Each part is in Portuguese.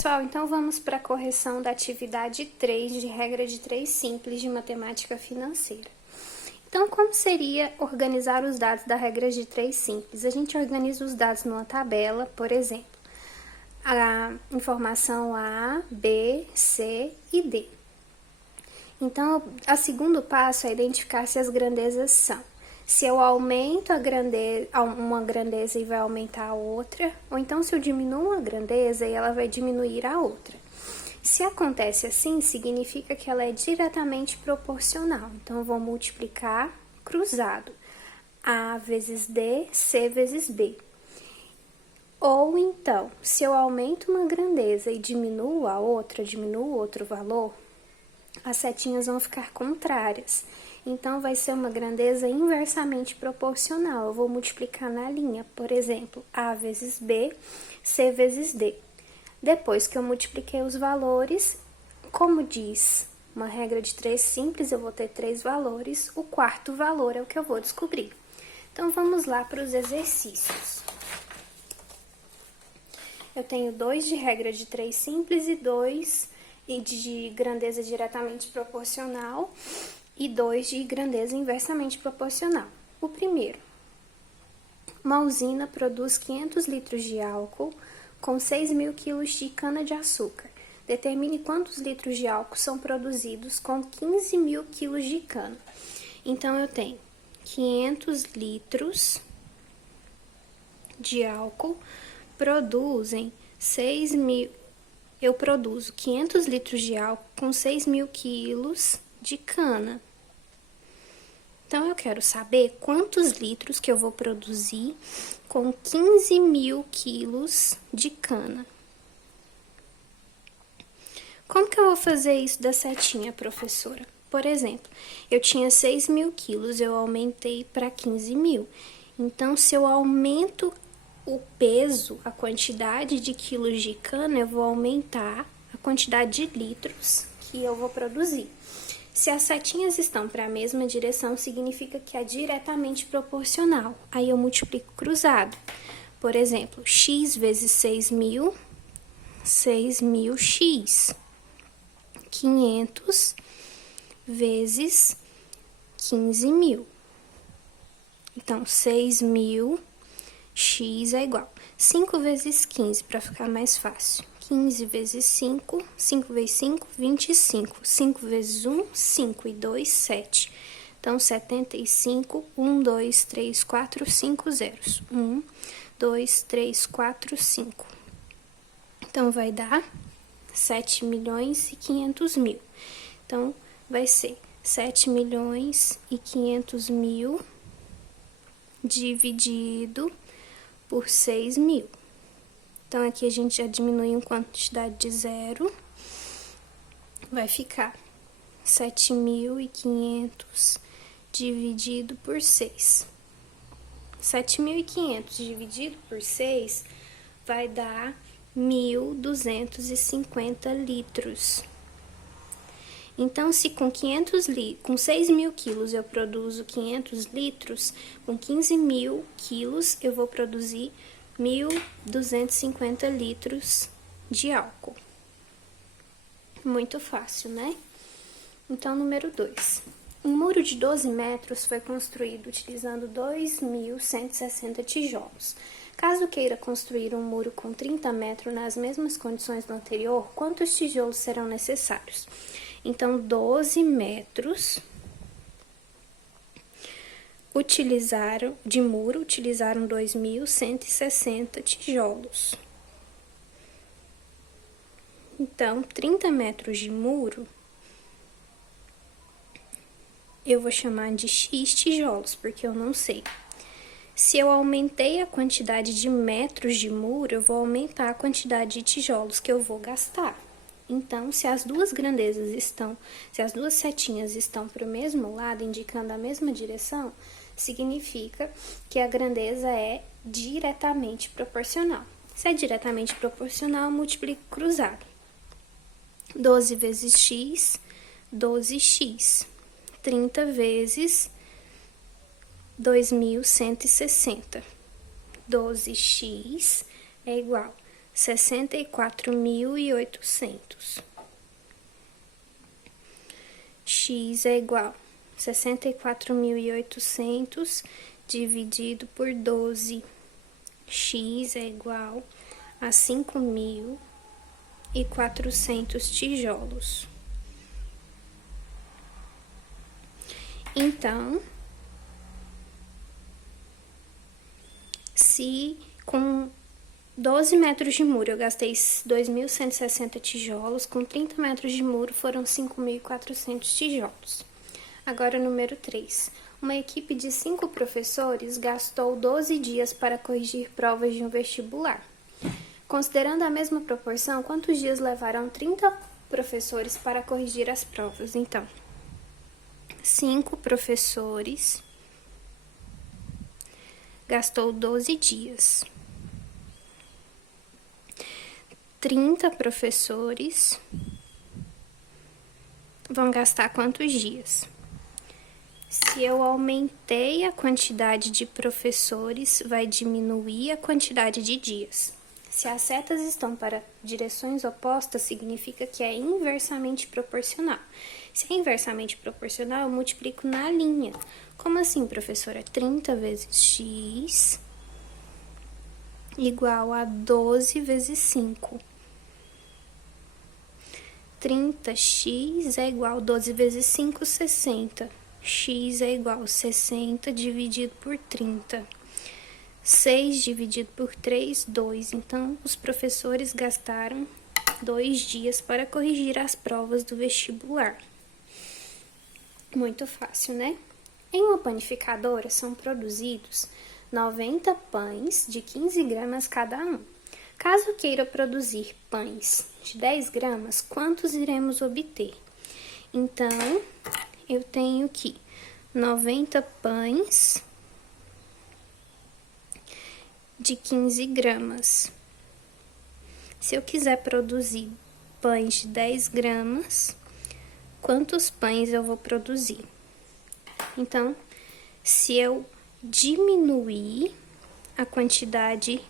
Pessoal, então vamos para a correção da atividade 3 de regra de 3 simples de matemática financeira. Então, como seria organizar os dados da regra de 3 simples? A gente organiza os dados numa tabela, por exemplo, a informação A, B, C e D. Então, o segundo passo é identificar se as grandezas são. Se eu aumento uma grandeza e vai aumentar a outra, ou então se eu diminuo a grandeza e ela vai diminuir a outra. Se acontece assim, significa que ela é diretamente proporcional. Então, eu vou multiplicar cruzado. A vezes D, C vezes B. Ou então, se eu aumento uma grandeza e diminuo a outra, diminuo outro valor, as setinhas vão ficar contrárias. Então, vai ser uma grandeza inversamente proporcional. Eu vou multiplicar na linha, por exemplo, A vezes B, C vezes D. Depois que eu multipliquei os valores, como diz uma regra de 3 simples, eu vou ter 3 valores, o quarto valor é o que eu vou descobrir. Então, vamos lá para os exercícios. Eu tenho 2 de regra de 3 simples e 2 de grandeza diretamente proporcional e 2 de grandeza inversamente proporcional. O primeiro, uma usina produz 500 litros de álcool com 6.000 quilos de cana-de-açúcar. Determine quantos litros de álcool são produzidos com 15.000 quilos de cana. Então, eu tenho 500 litros de álcool produzem 6.000. Eu produzo 500 litros de álcool com 6.000 quilos de cana. Então, eu quero saber quantos litros que eu vou produzir com 15.000 quilos de cana. Como que eu vou fazer isso da setinha, professora? Por exemplo, eu tinha 6.000 quilos, eu aumentei para 15.000. Então, se eu aumento o peso, a quantidade de quilos de cana, eu vou aumentar a quantidade de litros que eu vou produzir. Se as setinhas estão para a mesma direção, significa que é diretamente proporcional. Aí eu multiplico cruzado. Por exemplo, x vezes 6.000, 6.000x. 500 vezes 15.000. Então, 6.000x é igual 5 vezes 15, para ficar mais fácil. 15 vezes 5, 5 vezes 5, 25. 5 vezes 1, 5 e 2, 7. Então, 75, 1, 2, 3, 4, 5 zeros. 1, 2, 3, 4, 5. Então, vai dar 7.500.000. Então, vai ser 7.500.000 dividido por 6.000. Então, aqui a gente já diminui em quantidade de zero. Vai ficar 7.500 dividido por 6. 7.500 dividido por 6 vai dar 1.250 litros. Então, se com 6.000 quilos eu produzo 500 litros, com 15.000 quilos eu vou produzir 1.250 litros de álcool. Muito fácil, né? Então, número 2. Um muro de 12 metros foi construído utilizando 2.160 tijolos. Caso queira construir um muro com 30 metros nas mesmas condições do anterior, quantos tijolos serão necessários? Então, 12 metros de muro utilizaram 2.160 tijolos. Então, 30 metros de muro, eu vou chamar de X tijolos, porque eu não sei. Se eu aumentei a quantidade de metros de muro, eu vou aumentar a quantidade de tijolos que eu vou gastar. Então, se as duas setinhas estão para o mesmo lado, indicando a mesma direção, significa que a grandeza é diretamente proporcional. Se é diretamente proporcional, eu multiplico cruzado. 12 vezes x, 12x. 30 vezes 2.160. 12x é igual 64.800. X é igual a 64.800 dividido por 12. X é igual a 5.400 tijolos. Então, se com 12 metros de muro eu gastei 2.160 tijolos, com 30 metros de muro foram 5.400 tijolos. Agora, número 3. Uma equipe de 5 professores gastou 12 dias para corrigir provas de um vestibular. Considerando a mesma proporção, quantos dias levaram 30 professores para corrigir as provas? Então, 5 professores gastou 12 dias. 30 professores vão gastar quantos dias? Se eu aumentei a quantidade de professores, vai diminuir a quantidade de dias. Se as setas estão para direções opostas, significa que é inversamente proporcional. Se é inversamente proporcional, eu multiplico na linha. Como assim, professora? 30 vezes x igual a 12 vezes 5. 30x é igual a 12 vezes 5, 60. X é igual a 60 dividido por 30. 6 dividido por 3, 2. Então, os professores gastaram 2 dias para corrigir as provas do vestibular. Muito fácil, né? Em uma panificadora são produzidos 90 pães de 15 gramas cada um. Caso queira produzir pães de 10 gramas, quantos iremos obter? Então, eu tenho aqui 90 pães de 15 gramas. Se eu quiser produzir pães de 10 gramas, quantos pães eu vou produzir? Então, se eu diminuir a quantidade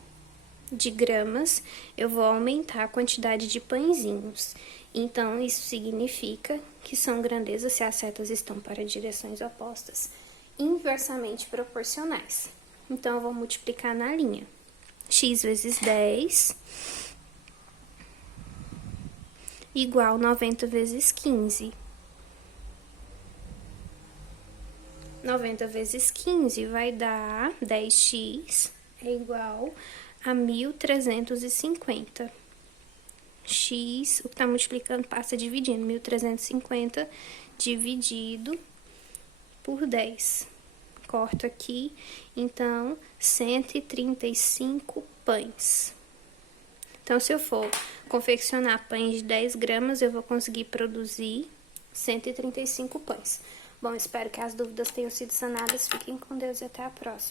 de gramas, eu vou aumentar a quantidade de pãezinhos. Então, isso significa que são grandezas, se as setas estão para direções opostas, inversamente proporcionais. Então, eu vou multiplicar na linha. X vezes 10 igual 90 vezes 15. 90 vezes 15 vai dar 10x é igual a 1.350. X, o que está multiplicando passa dividindo. 1.350 dividido por 10. Corto aqui, então, 135 pães. Então, se eu for confeccionar pães de 10 gramas, eu vou conseguir produzir 135 pães. Bom, espero que as dúvidas tenham sido sanadas. Fiquem com Deus e até a próxima.